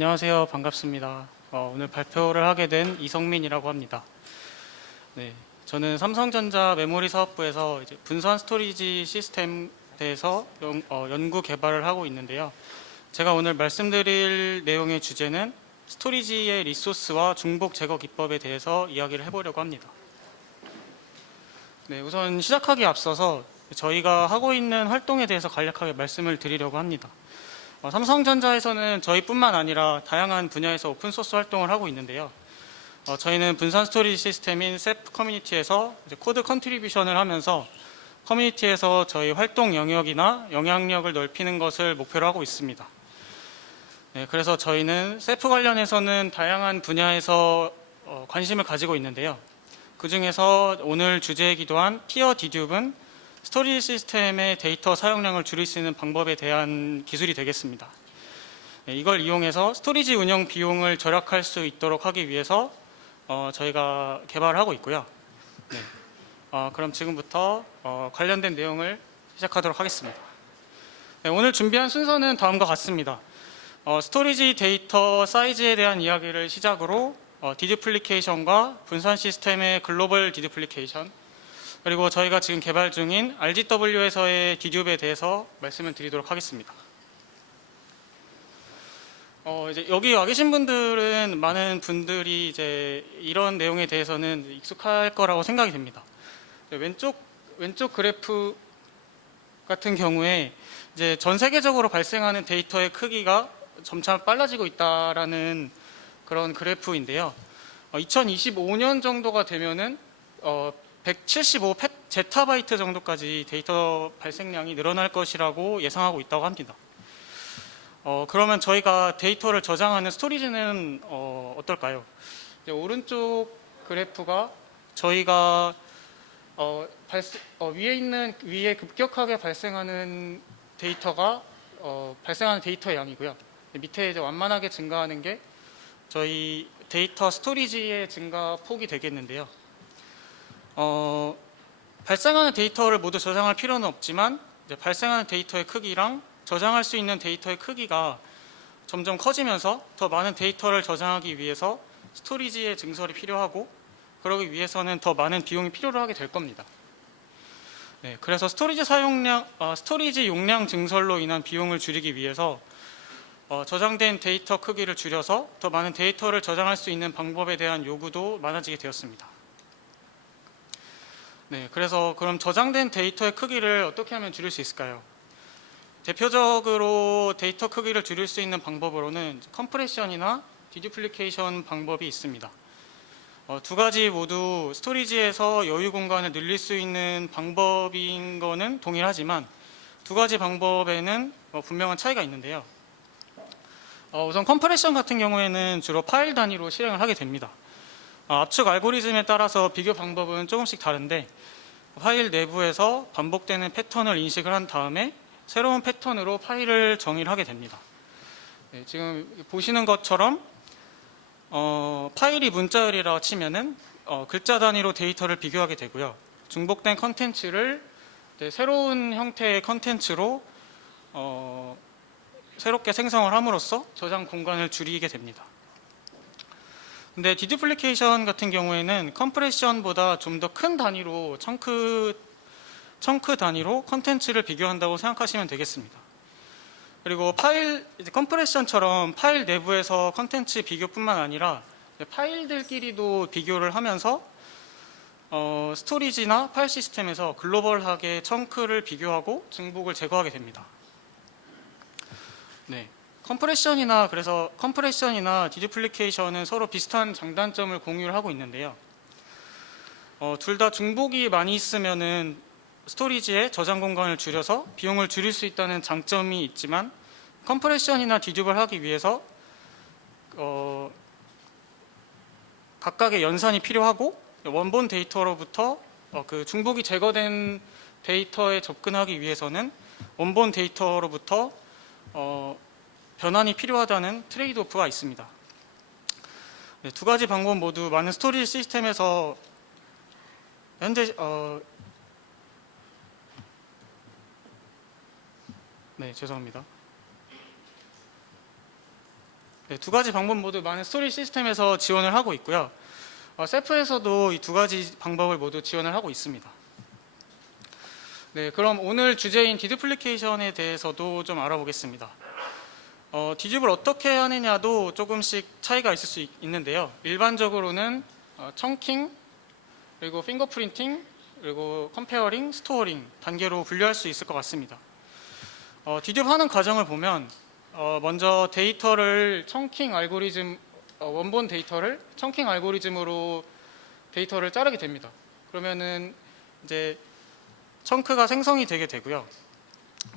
안녕하세요. 반갑습니다. 오늘 발표를 하게 된 이성민이라고 합니다. 네, 저는 삼성전자 메모리 사업부에서 이제 분산 스토리지 시스템에 대해서 연구 개발을 하고 있는데요. 제가 오늘 말씀드릴 내용의 주제는 스토리지의 리소스와 중복 제거 기법에 대해서 이야기를 해보려고 합니다. 네, 우선 시작하기에 앞서서 저희가 하고 있는 활동에 대해서 간략하게 말씀을 드리려고 합니다. 삼성전자에서는 저희뿐만 아니라 다양한 분야에서 오픈소스 활동을 하고 있는데요. 저희는 분산 스토리지 시스템인 셉 커뮤니티에서 코드 컨트리뷰션을 하면서 커뮤니티에서 저희 활동 영역이나 영향력을 넓히는 것을 목표로 하고 있습니다. 네, 그래서 저희는 셉 관련해서는 다양한 분야에서 관심을 가지고 있는데요. 그 중에서 오늘 주제이기도 한 티어 디듀브는 스토리지 시스템의 데이터 사용량을 줄일 수 있는 방법에 대한 기술이 되겠습니다. 이걸 이용해서 스토리지 운영 비용을 절약할 수 있도록 하기 위해서 저희가 개발을 하고 있고요. 네. 그럼 지금부터 관련된 내용을 시작하도록 하겠습니다. 네, 오늘 준비한 순서는 다음과 같습니다. 스토리지 데이터 사이즈에 대한 이야기를 시작으로 디듀플리케이션과 분산 시스템의 글로벌 디듀플리케이션, 그리고 저희가 지금 개발 중인 RGW에서의 디듀브에 대해서 말씀을 드리도록 하겠습니다. 이제 여기 와 계신 분들은 많은 분들이 이제 이런 내용에 대해서는 익숙할 거라고 생각이 됩니다. 왼쪽 그래프 같은 경우에 이제 전 세계적으로 발생하는 데이터의 크기가 점차 빨라지고 있다라는 그런 그래프인데요. 2025년 정도가 되면은 175 제타바이트 정도까지 데이터 발생량이 늘어날 것이라고 예상하고 있다고 합니다. 그러면 저희가 데이터를 저장하는 스토리지는 어떨까요? 오른쪽 그래프가 저희가 위에 급격하게 발생하는 데이터가 발생하는 데이터의 양이고요. 밑에 이제 완만하게 증가하는 게 저희 데이터 스토리지의 증가 폭이 되겠는데요. 발생하는 데이터를 모두 저장할 필요는 없지만 이제 발생하는 데이터의 크기랑 저장할 수 있는 데이터의 크기가 점점 커지면서 더 많은 데이터를 저장하기 위해서 스토리지의 증설이 필요하고, 그러기 위해서는 더 많은 비용이 필요로 하게 될 겁니다. 네, 그래서 스토리지 용량 증설로 인한 비용을 줄이기 위해서 저장된 데이터 크기를 줄여서 더 많은 데이터를 저장할 수 있는 방법에 대한 요구도 많아지게 되었습니다. 네, 그래서 그럼 저장된 데이터의 크기를 어떻게 하면 줄일 수 있을까요? 대표적으로 데이터 크기를 줄일 수 있는 방법으로는 컴프레션이나 디듀플리케이션 방법이 있습니다. 두 가지 모두 스토리지에서 여유 공간을 늘릴 수 있는 방법인 거는 동일하지만 두 가지 방법에는 분명한 차이가 있는데요. 우선 컴프레션 같은 경우에는 주로 파일 단위로 실행을 하게 됩니다. 압축 알고리즘에 따라서 비교 방법은 조금씩 다른데, 파일 내부에서 반복되는 패턴을 인식을 한 다음에 새로운 패턴으로 파일을 정의를 하게 됩니다. 네, 지금 보시는 것처럼 파일이 문자열이라고 치면은 글자 단위로 데이터를 비교하게 되고요. 중복된 컨텐츠를 새로운 형태의 컨텐츠로 새롭게 생성을 함으로써 저장 공간을 줄이게 됩니다. 근데 디듀플리케이션 같은 경우에는 컴프레션보다 좀 더 큰 단위로 청크 단위로 컨텐츠를 비교한다고 생각하시면 되겠습니다. 그리고 컴프레션처럼 파일 내부에서 컨텐츠 비교뿐만 아니라 파일들끼리도 비교를 하면서 스토리지나 파일 시스템에서 글로벌하게 청크를 비교하고 중복을 제거하게 됩니다. 네. 그래서 컴프레션이나 디듀플리케이션은 서로 비슷한 장단점을 공유를 하고 있는데요. 둘 다 중복이 많이 있으면은 스토리지의 저장 공간을 줄여서 비용을 줄일 수 있다는 장점이 있지만, 컴프레션이나 디듀를 하기 위해서 각각의 연산이 필요하고 원본 데이터로부터 그 중복이 제거된 데이터에 접근하기 위해서는 원본 데이터로부터 변환이 필요하다는 트레이드 오프가 있습니다. 네, 두 가지 방법 모두 많은 스토리지 시스템에서 현재 네, 죄송합니다. 네, 두 가지 방법 모두 많은 스토리지 시스템에서 지원을 하고 있고요. 셀프에서도 이 두 가지 방법을 모두 지원을 하고 있습니다. 네, 그럼 오늘 주제인 디듀플리케이션에 대해서도 좀 알아보겠습니다. 디듀를 어떻게 하느냐도 조금씩 차이가 있을 수 있는데요. 일반적으로는 청킹, 그리고 핑거프린팅, 그리고 컴페어링, 스토어링 단계로 분류할 수 있을 것 같습니다. 디듀 하는 과정을 보면 먼저 데이터를 청킹 알고리즘, 원본 데이터를 청킹 알고리즘으로 데이터를 자르게 됩니다. 그러면은 이제 청크가 생성이 되게 되고요.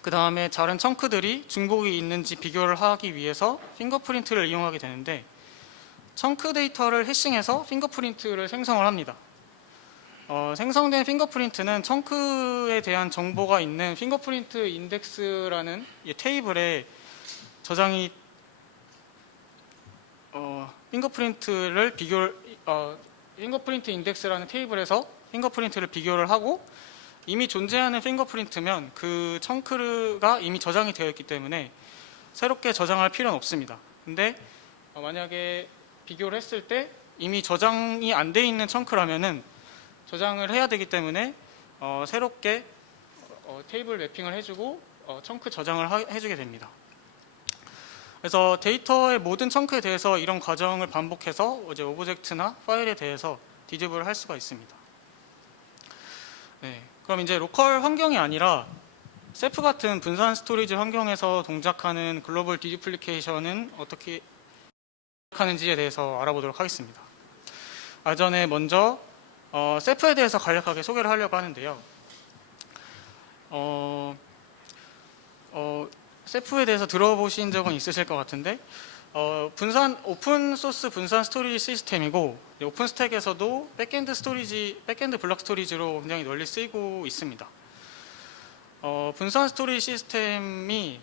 그 다음에 다른 청크들이 중복이 있는지 비교를 하기 위해서 핑거프린트를 이용하게 되는데, 청크 데이터를 해싱해서 핑거프린트를 생성을 합니다. 생성된 핑거프린트는 청크에 대한 정보가 있는 핑거프린트 인덱스라는 이 테이블에 저장이 핑거프린트 인덱스라는 테이블에서 핑거프린트를 비교를 하고, 이미 존재하는 핑거프린트면 그 청크가 이미 저장이 되어 있기 때문에 새롭게 저장할 필요는 없습니다. 근데 만약에 비교를 했을 때 이미 저장이 안 돼 있는 청크라면은 저장을 해야 되기 때문에 새롭게 테이블 매핑을 해주고 청크 저장을 해주게 됩니다. 그래서 데이터의 모든 청크에 대해서 이런 과정을 반복해서 이제 오브젝트나 파일에 대해서 디듀를 할 수가 있습니다. 네, 그럼 이제 로컬 환경이 아니라 셀프 같은 분산 스토리지 환경에서 동작하는 글로벌 디듀플리케이션은 어떻게 하는지에 대해서 알아보도록 하겠습니다. 전에 먼저 셀프에 대해서 간략하게 소개를 하려고 하는데요. 셀프에 대해서 들어보신 적은 있으실 것 같은데, 오픈 소스 분산 스토리지 시스템이고, 오픈스택에서도 백엔드 블록 스토리지로 굉장히 널리 쓰이고 있습니다. 분산 스토리지 시스템이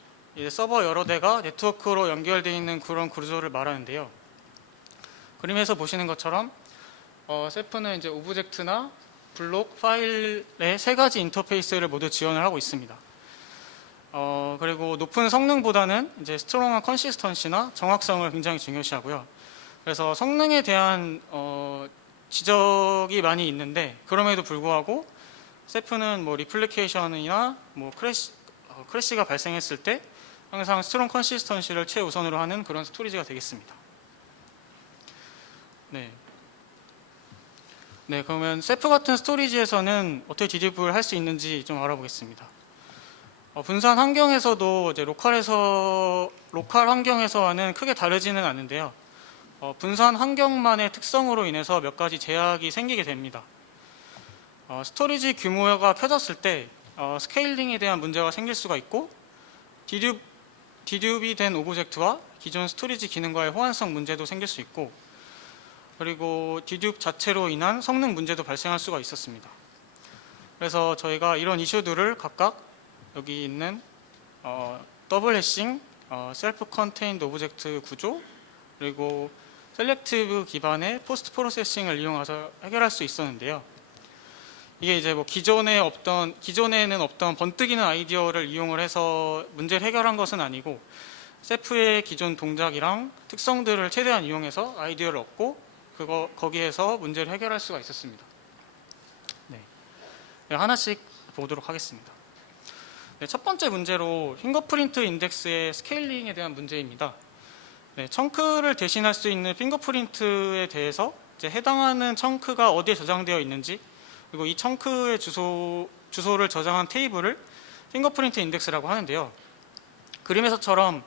서버 여러 대가 네트워크로 연결되어 있는 그런 구조를 말하는데요. 그림에서 보시는 것처럼 셀프는 이제 오브젝트나 블록, 파일의 세 가지 인터페이스를 모두 지원을 하고 있습니다. 그리고 높은 성능보다는 이제 스트롱한 컨시스턴시나 정확성을 굉장히 중요시하고요. 그래서 성능에 대한 지적이 많이 있는데, 그럼에도 불구하고 셀프는 뭐 리플리케이션이나 뭐 크래시가 발생했을 때 항상 스트롱 컨시스턴시를 최우선으로 하는 그런 스토리지가 되겠습니다. 네, 그러면 셀프 같은 스토리지에서는 어떻게 디듀를 할 수 있는지 좀 알아보겠습니다. 분산 환경에서도 이제 로컬 환경에서와는 크게 다르지는 않은데요. 분산 환경만의 특성으로 인해서 몇 가지 제약이 생기게 됩니다. 스토리지 규모가 커졌을 때 스케일링에 대한 문제가 생길 수가 있고, 디듀이 된 오브젝트와 기존 스토리지 기능과의 호환성 문제도 생길 수 있고, 그리고 디듀 자체로 인한 성능 문제도 발생할 수가 있었습니다. 그래서 저희가 이런 이슈들을 각각 여기 있는 더블 해싱, 셀프 컨테인드 오브젝트 구조, 그리고 셀렉티브 기반의 포스트 프로세싱을 이용해서 해결할 수 있었는데요. 이게 이제 뭐 기존에는 없던 번뜩이는 아이디어를 이용을 해서 문제를 해결한 것은 아니고, 셀프의 기존 동작이랑 특성들을 최대한 이용해서 아이디어를 얻고 거기에서 문제를 해결할 수가 있었습니다. 네, 하나씩 보도록 하겠습니다. 네, 첫 번째 문제로 핑거프린트 인덱스의 스케일링에 대한 문제입니다. 네, 청크를 대신할 수 있는 핑거프린트에 대해서 이제 해당하는 청크가 어디에 저장되어 있는지, 그리고 이 청크의 주소를 저장한 테이블을 핑거프린트 인덱스라고 하는데요. 그림에서처럼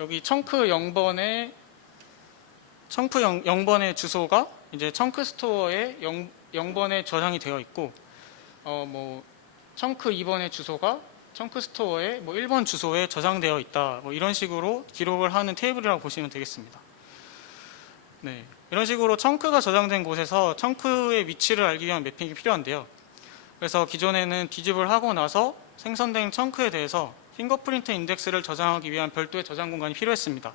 여기 청크 0번의 주소가 이제 청크 스토어에 0번에 저장이 되어 있고, 청크 2번의 주소가 청크 스토어에 1번 주소에 저장되어 있다, 이런 식으로 기록을 하는 테이블이라고 보시면 되겠습니다. 네, 이런 식으로 청크가 저장된 곳에서 청크의 위치를 알기 위한 매핑이 필요한데요. 그래서 기존에는 디듀를 하고 나서 생성된 청크에 대해서 핑거프린트 인덱스를 저장하기 위한 별도의 저장 공간이 필요했습니다.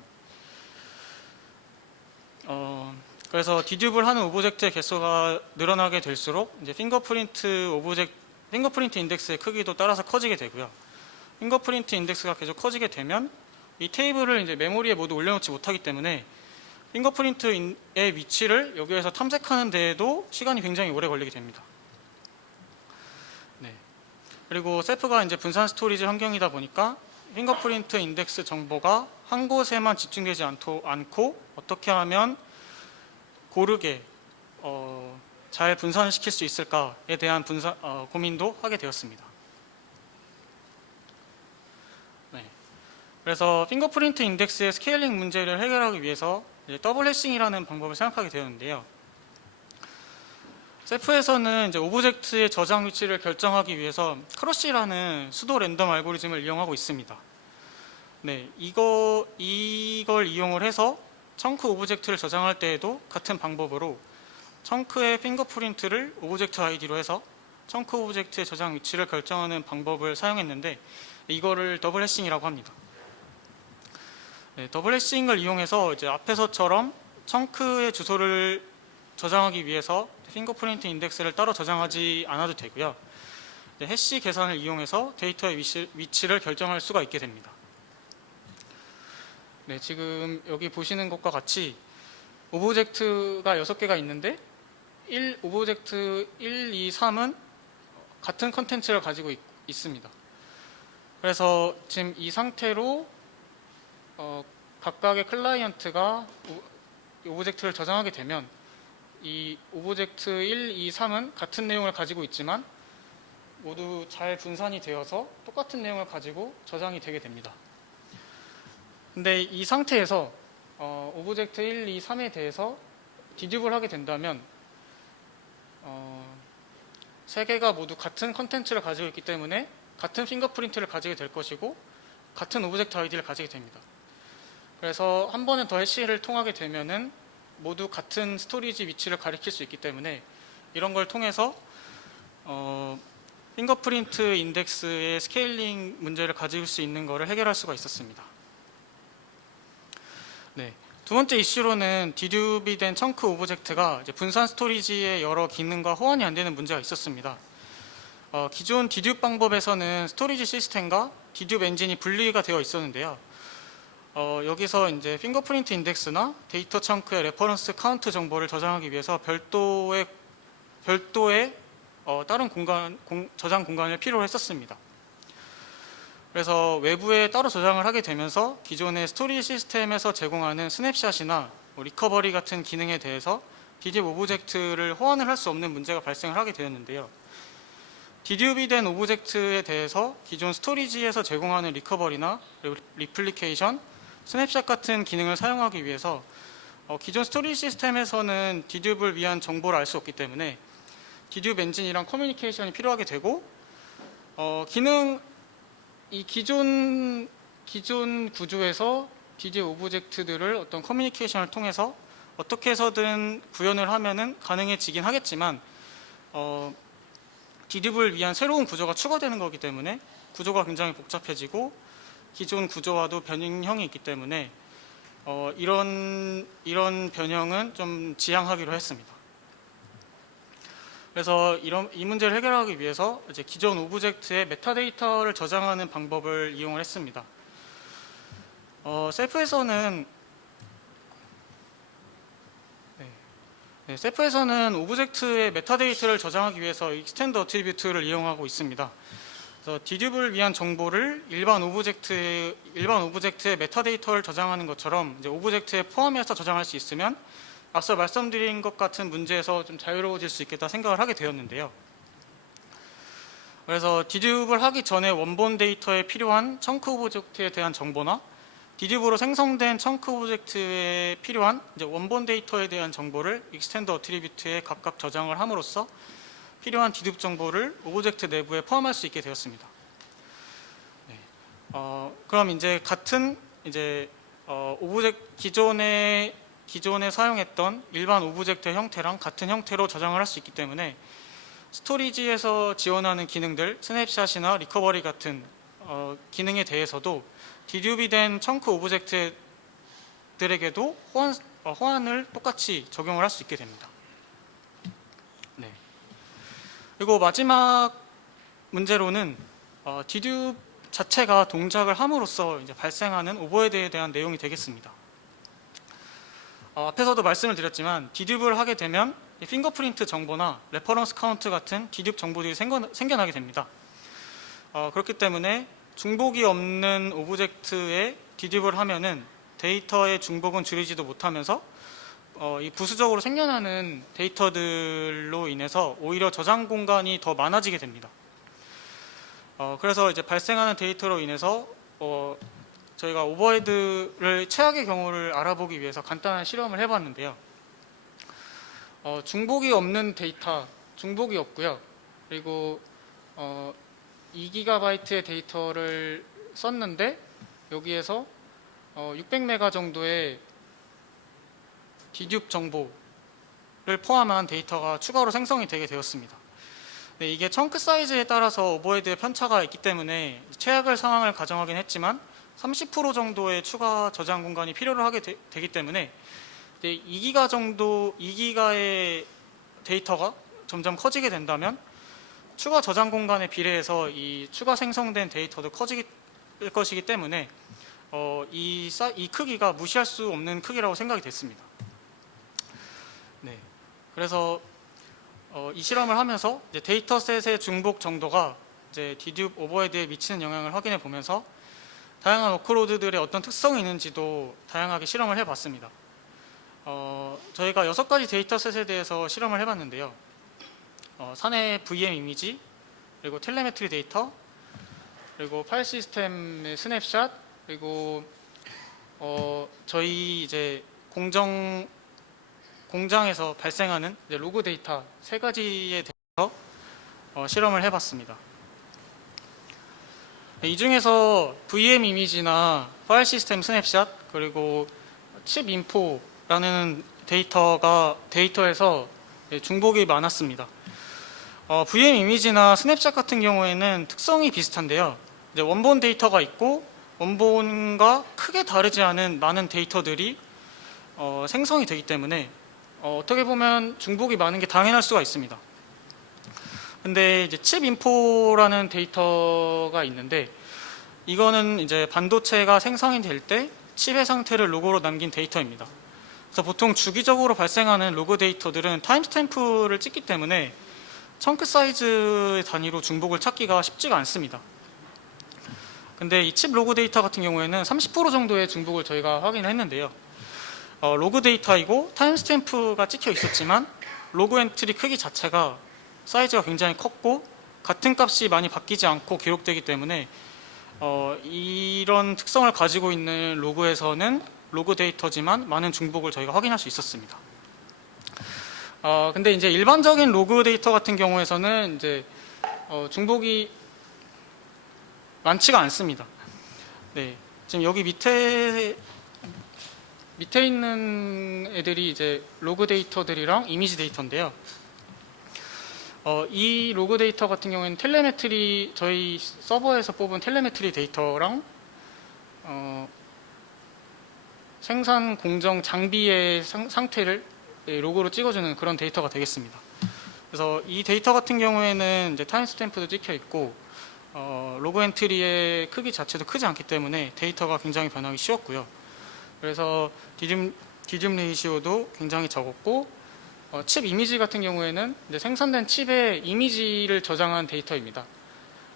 그래서 디듀를 하는 오브젝트의 개수가 늘어나게 될수록 이제 핑거프린트 인덱스의 크기도 따라서 커지게 되고요. 핑거프린트 인덱스가 계속 커지게 되면 이 테이블을 이제 메모리에 모두 올려놓지 못하기 때문에 핑거프린트의 위치를 여기에서 탐색하는 데에도 시간이 굉장히 오래 걸리게 됩니다. 네. 그리고 셀프가 이제 분산 스토리지 환경이다 보니까 핑거프린트 인덱스 정보가 한 곳에만 집중되지 않고 어떻게 하면 고르게 잘 분산을 시킬 수 있을까에 대한 고민도 하게 되었습니다. 네. 그래서 핑거프린트 인덱스의 스케일링 문제를 해결하기 위해서 더블 해싱이라는 방법을 생각하게 되었는데요. 셀프에서는 이제 오브젝트의 저장 위치를 결정하기 위해서 크러쉬라는 수도 랜덤 알고리즘을 이용하고 있습니다. 네, 이걸 이용을 해서 청크 오브젝트를 저장할 때에도 같은 방법으로 청크의 핑거프린트를 오브젝트 아이디로 해서 청크 오브젝트의 저장 위치를 결정하는 방법을 사용했는데 이거를 더블 해싱이라고 합니다. 네, 더블 해싱을 이용해서 이제 앞에서처럼 청크의 주소를 저장하기 위해서 핑거프린트 인덱스를 따로 저장하지 않아도 되고요. 해시 계산을 이용해서 데이터의 위치를 결정할 수가 있게 됩니다. 네, 지금 여기 보시는 것과 같이 오브젝트가 6개가 있는데 오브젝트 1, 2, 3은 같은 컨텐츠를 가지고 있습니다. 그래서 지금 이 상태로 각각의 클라이언트가 오브젝트를 저장하게 되면 이 오브젝트 1, 2, 3은 같은 내용을 가지고 있지만 모두 잘 분산이 되어서 똑같은 내용을 가지고 저장이 되게 됩니다. 근데 이 상태에서 오브젝트 1, 2, 3에 대해서 디듀블 하게 된다면 세 개가 모두 같은 컨텐츠를 가지고 있기 때문에 같은 핑거프린트를 가지게 될 것이고 같은 오브젝트 아이디를 가지게 됩니다. 그래서 한 번에 더 해시를 통하게 되면은 모두 같은 스토리지 위치를 가리킬 수 있기 때문에 이런 걸 통해서 핑거프린트 인덱스의 스케일링 문제를 가질 수 있는 것을 해결할 수가 있었습니다. 네. 두 번째 이슈로는 디듀비 된 청크 오브젝트가 이제 분산 스토리지의 여러 기능과 호환이 안 되는 문제가 있었습니다. 기존 디듀 방법에서는 스토리지 시스템과 디듀 엔진이 분리가 되어 있었는데요. 여기서 이제 핑거프린트 인덱스나 데이터 청크의 레퍼런스 카운트 정보를 저장하기 위해서 별도의 다른 저장 공간을 필요로 했었습니다. 그래서 외부에 따로 저장을 하게 되면서 기존의 스토리 시스템에서 제공하는 스냅샷이나 리커버리 같은 기능에 대해서 디듀 오브젝트를 호환을 할 수 없는 문제가 발생을 하게 되었는데요. 디듀비된 오브젝트에 대해서 기존 스토리지에서 제공하는 리커버리나 리플리케이션, 스냅샷 같은 기능을 사용하기 위해서 기존 스토리 시스템에서는 디듀를 위한 정보를 알 수 없기 때문에 디듀 엔진이랑 커뮤니케이션이 필요하게 되고 이 기존 구조에서 디듀 오브젝트들을 어떤 커뮤니케이션을 통해서 어떻게 해서든 구현을 하면은 가능해지긴 하겠지만 디듀를 위한 새로운 구조가 추가되는 거기 때문에 구조가 굉장히 복잡해지고 기존 구조와도 변형이 있기 때문에 이런 변형은 좀 지양하기로 했습니다. 그래서 이 문제를 해결하기 위해서 이제 기존 오브젝트의 메타데이터를 저장하는 방법을 이용을 했습니다. 셀프에서는 오브젝트의 메타데이터를 저장하기 위해서 익스텐드 어트리뷰트를 이용하고 있습니다. 그래서 디듀를 위한 정보를 일반 오브젝트의 메타데이터를 저장하는 것처럼 이제 오브젝트에 포함해서 저장할 수 있으면 앞서 말씀드린 것 같은 문제에서 좀 자유로워질 수 있겠다 생각을 하게 되었는데요. 그래서 디듀를 하기 전에 원본 데이터에 필요한 청크 오브젝트에 대한 정보나 디듀로 생성된 청크 오브젝트에 필요한 이제 원본 데이터에 대한 정보를 익스텐드 어트리뷰트에 각각 저장을 함으로써 필요한 디듀 정보를 오브젝트 내부에 포함할 수 있게 되었습니다. 네. 그럼 이제 같은 기존에 사용했던 일반 오브젝트의 형태랑 같은 형태로 저장을 할 수 있기 때문에 스토리지에서 지원하는 기능들, 스냅샷이나 리커버리 같은 기능에 대해서도 디듀비된 청크 오브젝트들에게도 호환을 똑같이 적용을 할 수 있게 됩니다. 그리고 마지막 문제로는 자체가 동작을 함으로써 이제 발생하는 오버헤드에 대한 내용이 되겠습니다. 앞에서도 말씀을 드렸지만 디듐을 하게 되면 핑거프린트 정보나 레퍼런스 카운트 같은 디듐 정보들이 생겨나게 됩니다. 그렇기 때문에 중복이 없는 오브젝트에 디듐을 하면은 데이터의 중복은 줄이지도 못하면서 이 부수적으로 생겨나는 데이터들로 인해서 오히려 저장 공간이 더 많아지게 됩니다. 그래서 이제 발생하는 데이터로 인해서 저희가 오버헤드를 최악의 경우를 알아보기 위해서 간단한 실험을 해봤는데요. 중복이 없는 데이터, 중복이 없고요. 그리고 2GB의 데이터를 썼는데 여기에서 600메가 정도의 디듐 정보를 포함한 데이터가 추가로 생성이 되게 되었습니다. 네, 이게 청크 사이즈에 따라서 오버헤드의 편차가 있기 때문에 최악의 상황을 가정하긴 했지만 30% 정도의 추가 저장 공간이 필요로 하게 되기 때문에 2기가 정도, 2기가의 데이터가 점점 커지게 된다면 추가 저장 공간에 비례해서 이 추가 생성된 데이터도 커질 것이기 때문에 이 크기가 무시할 수 없는 크기라고 생각이 됐습니다. 네, 그래서 이 실험을 하면서 이제 데이터셋의 중복 정도가 이제 디듐 오버헤드에 미치는 영향을 확인해 보면서 다양한 워크로드들의 어떤 특성이 있는지도 다양하게 실험을 해봤습니다. 저희가 6가지 데이터셋에 대해서 실험을 해봤는데요. 사내 VM 이미지, 그리고 텔레메트리 데이터, 그리고 파일 시스템의 스냅샷, 그리고 저희 이제 공장에서 발생하는 이제 로그 데이터 3가지에 대해서 실험을 해봤습니다. 이 중에서 VM 이미지나 파일 시스템 스냅샷, 그리고 칩 인포라는 데이터에서 중복이 많았습니다. VM 이미지나 스냅샷 같은 경우에는 특성이 비슷한데요. 이제 원본 데이터가 있고 원본과 크게 다르지 않은 많은 데이터들이 생성이 되기 때문에 어떻게 보면 중복이 많은 게 당연할 수가 있습니다. 근데 이제 칩 인포라는 데이터가 있는데 이거는 이제 반도체가 생성이 될 때 칩의 상태를 로그로 남긴 데이터입니다. 그래서 보통 주기적으로 발생하는 로그 데이터들은 타임스탬프를 찍기 때문에 청크 사이즈 단위로 중복을 찾기가 쉽지가 않습니다. 근데 이 칩 로그 데이터 같은 경우에는 30% 정도의 중복을 저희가 확인했는데요. 로그 데이터이고 타임스탬프가 찍혀 있었지만 로그 엔트리 크기 자체가 사이즈가 굉장히 컸고 같은 값이 많이 바뀌지 않고 기록되기 때문에 이런 특성을 가지고 있는 로그에서는 로그 데이터지만 많은 중복을 저희가 확인할 수 있었습니다. 근데 이제 일반적인 로그 데이터 같은 경우에서는 이제 중복이 많지가 않습니다. 네, 지금 여기 밑에 있는 애들이 이제 로그 데이터들이랑 이미지 데이터인데요. 이 로그 데이터 같은 경우에는 텔레메트리, 저희 서버에서 뽑은 텔레메트리 데이터랑 생산 공정 장비의 상태를 로그로 찍어주는 그런 데이터가 되겠습니다. 그래서 이 데이터 같은 경우에는 이제 타임스탬프도 찍혀 있고 로그 엔트리의 크기 자체도 크지 않기 때문에 데이터가 굉장히 변하기 쉬웠고요. 그래서 디듐 레이시오도 굉장히 적었고 칩 이미지 같은 경우에는 이제 생산된 칩의 이미지를 저장한 데이터입니다.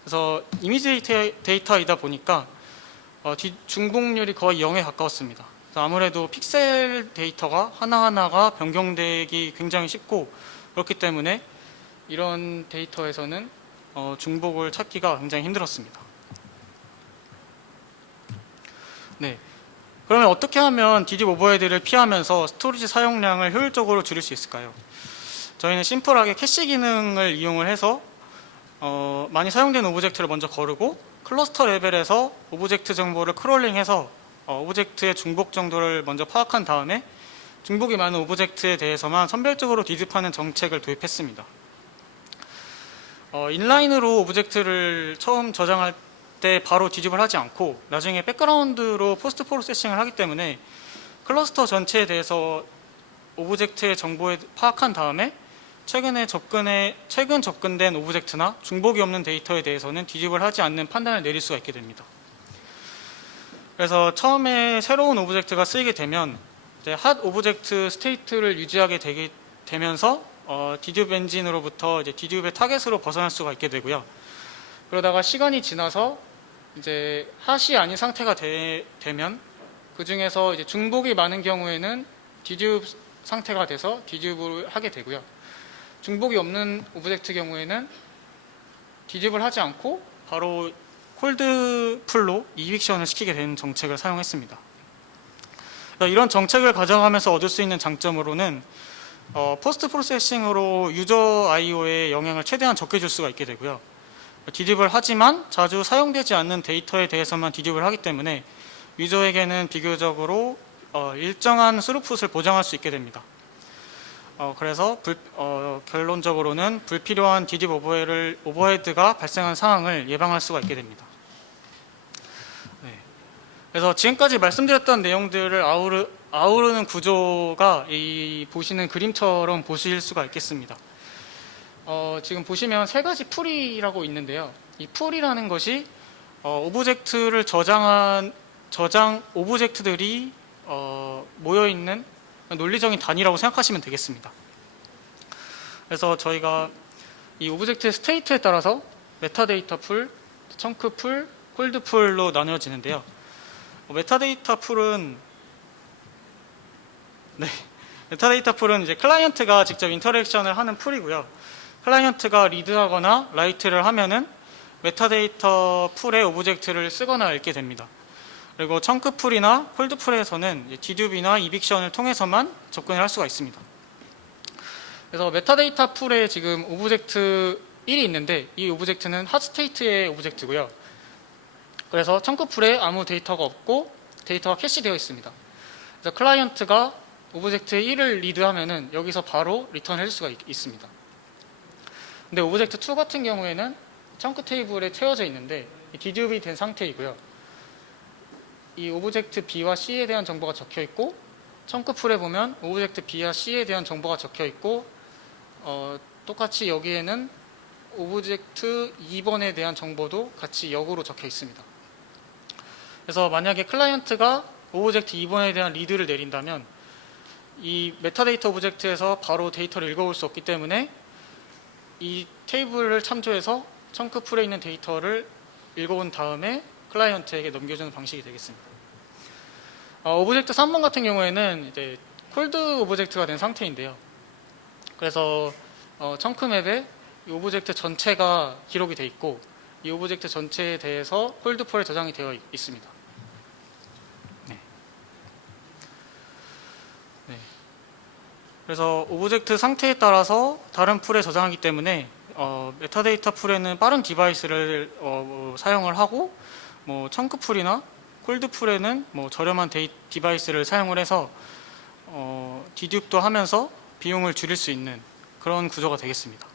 그래서 이미지 데이터이다 보니까 중복률이 거의 0에 가까웠습니다. 아무래도 픽셀 데이터가 하나하나가 변경되기 굉장히 쉽고 그렇기 때문에 이런 데이터에서는 중복을 찾기가 굉장히 힘들었습니다. 네, 그러면 어떻게 하면 디듐 오버헤드를 피하면서 스토리지 사용량을 효율적으로 줄일 수 있을까요? 저희는 심플하게 캐시 기능을 이용을 해서 많이 사용되는 오브젝트를 먼저 거르고 클러스터 레벨에서 오브젝트 정보를 크롤링해서 오브젝트의 중복 정도를 먼저 파악한 다음에 중복이 많은 오브젝트에 대해서만 선별적으로 디듐하는 정책을 도입했습니다. 인라인으로 오브젝트를 처음 저장할 때 바로 디듐을 하지 않고 나중에 백그라운드로 포스트 프로세싱을 하기 때문에 클러스터 전체에 대해서 오브젝트의 정보를 파악한 다음에 최근 접근된 오브젝트나 중복이 없는 데이터에 대해서는 뒤집을 하지 않는 판단을 내릴 수가 있게 됩니다. 그래서 처음에 새로운 오브젝트가 쓰이게 되면 이제 핫 오브젝트 스테이트를 유지하게 되면서 디듐 엔진으로부터 이제 디듐의 타겟으로 벗어날 수가 있게 되고요. 그러다가 시간이 지나서 이제 핫이 아닌 상태가 되면 그 중에서 이제 중복이 많은 경우에는 디듐 상태가 돼서 디듐을 하게 되고요. 중복이 없는 오브젝트 경우에는 디듐을 하지 않고 바로 콜드 풀로 이빅션을 시키게 되는 정책을 사용했습니다. 이런 정책을 가져가면서 얻을 수 있는 장점으로는 포스트 프로세싱으로 유저 IO에 영향을 최대한 적게 줄 수가 있게 되고요. 디듐을 하지만 자주 사용되지 않는 데이터에 대해서만 디듐을 하기 때문에 유저에게는 비교적으로 일정한 스루풋을 보장할 수 있게 됩니다. 그래서 결론적으로는 불필요한 디듐 오버헤드가 발생한 상황을 예방할 수가 있게 됩니다. 네. 그래서 지금까지 말씀드렸던 내용들을 아우르는 구조가 이 보시는 그림처럼 보실 수가 있겠습니다. 지금 보시면 세 가지 풀이라고 있는데요. 이 풀이라는 것이 오브젝트를 저장 오브젝트들이 모여 있는 논리적인 단위라고 생각하시면 되겠습니다. 그래서 저희가 이 오브젝트의 스테이트에 따라서 메타데이터 풀, 청크 풀, 콜드 풀로 나누어지는데요. 메타데이터 풀은 이제 클라이언트가 직접 인터랙션을 하는 풀이고요. 클라이언트가 리드하거나 라이트를 하면은 메타데이터 풀의 오브젝트를 쓰거나 읽게 됩니다. 그리고 청크 풀이나 콜드 풀에서는 디듐이나 이빅션을 통해서만 접근을 할 수가 있습니다. 그래서 메타데이터 풀에 지금 오브젝트 1이 있는데 이 오브젝트는 핫스테이트의 오브젝트고요. 그래서 청크 풀에 아무 데이터가 없고 데이터가 캐시되어 있습니다. 그래서 클라이언트가 오브젝트 1을 리드하면은 여기서 바로 리턴을 해줄 수가 있습니다. 근데 오브젝트 2 같은 경우에는 청크 테이블에 채워져 있는데 디듐이 된 상태이고요. 이 오브젝트 B와 C에 대한 정보가 적혀 있고 청크 풀에 보면 오브젝트 B와 C에 대한 정보가 적혀 있고 똑같이 여기에는 오브젝트 2번에 대한 정보도 같이 역으로 적혀 있습니다. 그래서 만약에 클라이언트가 오브젝트 2번에 대한 리드를 내린다면 이 메타데이터 오브젝트에서 바로 데이터를 읽어볼 수 없기 때문에 이 테이블을 참조해서 청크 풀에 있는 데이터를 읽어본 다음에 클라이언트에게 넘겨주는 방식이 되겠습니다. 오브젝트 3번 같은 경우에는 이제 콜드 오브젝트가 된 상태인데요. 그래서 청크 맵에 이 오브젝트 전체가 기록이 되어 있고 이 오브젝트 전체에 대해서 콜드 풀에 저장이 되어 있습니다. 네. 그래서 오브젝트 상태에 따라서 다른 풀에 저장하기 때문에 메타데이터 풀에는 빠른 디바이스를 사용을 하고 청크 풀이나 콜드 풀에는 저렴한 디바이스를 사용을 해서 디듐도 하면서 비용을 줄일 수 있는 그런 구조가 되겠습니다.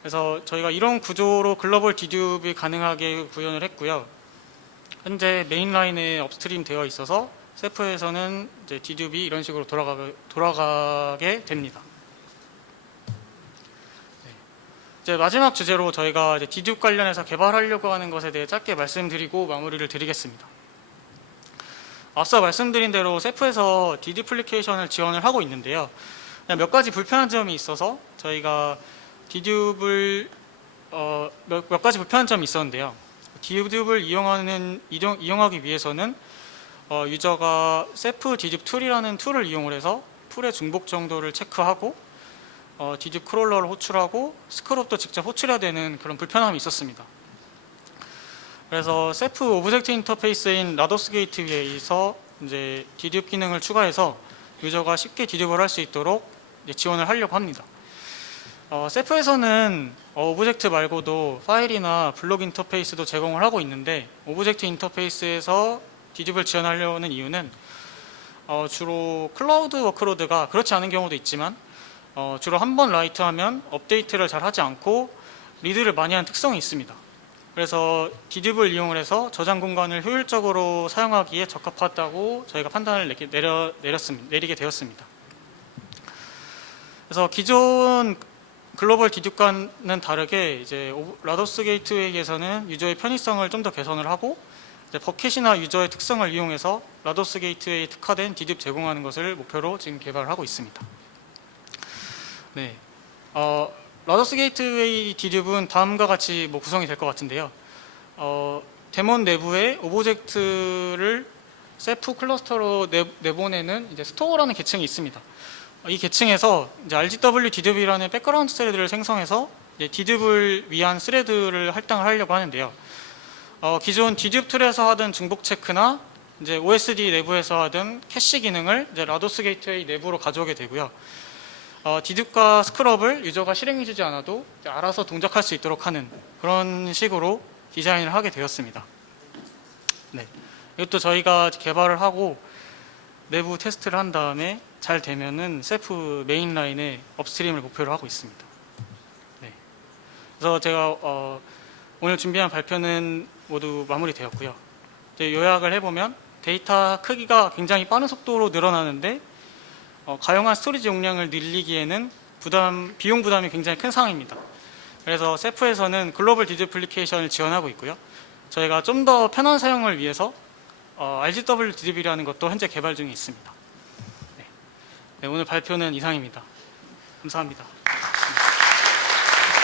그래서 저희가 이런 구조로 글로벌 디듐이 가능하게 구현을 했고요. 현재 메인 라인에 업스트림 되어 있어서 세프에서는 이제 디듐이 이런 식으로 돌아가게 됩니다. 이제 마지막 주제로 저희가 이제 디듐 관련해서 개발하려고 하는 것에 대해 짧게 말씀드리고 마무리를 드리겠습니다. 앞서 말씀드린 대로 세프에서 디듀플리케이션을 지원을 하고 있는데요. 몇 가지 불편한 점이 있어서 저희가 디듐을 몇 가지 불편한 점이 있었는데요. 디듐을 이용하기 위해서는 유저가 세프 디듐 툴이라는 툴을 이용을 해서 풀의 중복 정도를 체크하고 디듐 크롤러를 호출하고 스크롭도 직접 호출해야 되는 그런 불편함이 있었습니다. 그래서 세프 오브젝트 인터페이스인 라도스 게이트웨이에서 이제 디듐 기능을 추가해서 유저가 쉽게 디듐을 할 수 있도록 지원을 하려고 합니다. 세프에서는 오브젝트 말고도 파일이나 블록 인터페이스도 제공을 하고 있는데 오브젝트 인터페이스에서 디듐을 지원하려는 이유는 주로 클라우드 워크로드가 그렇지 않은 경우도 있지만 주로 한 번 라이트하면 업데이트를 잘 하지 않고 리드를 많이 하는 특성이 있습니다. 그래서 디듐을 이용을 해서 저장 공간을 효율적으로 사용하기에 적합하다고 저희가 판단을 내리게 되었습니다. 그래서 기존 글로벌 디듐과는 다르게 이제 라도스 게이트웨이에서는 유저의 편의성을 좀 더 개선을 하고 이제 버켓이나 유저의 특성을 이용해서 라도스 게이트웨이에 특화된 디듐 제공하는 것을 목표로 지금 개발을 하고 있습니다. 네, 라도스 게이트웨이 디듐은 다음과 같이 구성이 될 것 같은데요. 데몬 내부에 오브젝트를 셀프 클러스터로 내보내는 이제 스토어라는 계층이 있습니다. 이 계층에서 이제 RGW 디듐이라는 백그라운드 스레드를 생성해서 이제 디듐을 위한 스레드를 할당을 하려고 하는데요. 기존 디듐 툴에서 하던 중복 체크나 이제 OSD 내부에서 하던 캐시 기능을 이제 라도스 게이트웨이 내부로 가져오게 되고요. 디듐과 스크럽을 유저가 실행해주지 않아도 알아서 동작할 수 있도록 하는 그런 식으로 디자인을 하게 되었습니다. 네, 이것도 저희가 개발을 하고 내부 테스트를 한 다음에 잘 되면은 셀프 메인 라인에 업스트림을 목표로 하고 있습니다. 네, 그래서 제가 오늘 준비한 발표는 모두 마무리되었고요. 이제 요약을 해보면 데이터 크기가 굉장히 빠른 속도로 늘어나는데 가용한 스토리지 용량을 늘리기에는 비용 부담이 굉장히 큰 상황입니다. 그래서 셀프에서는 글로벌 디듀플리케이션을 지원하고 있고요. 저희가 좀 더 편한 사용을 위해서 RGW 디듐이라는 것도 현재 개발 중에 있습니다. 네, 오늘 발표는 이상입니다. 감사합니다.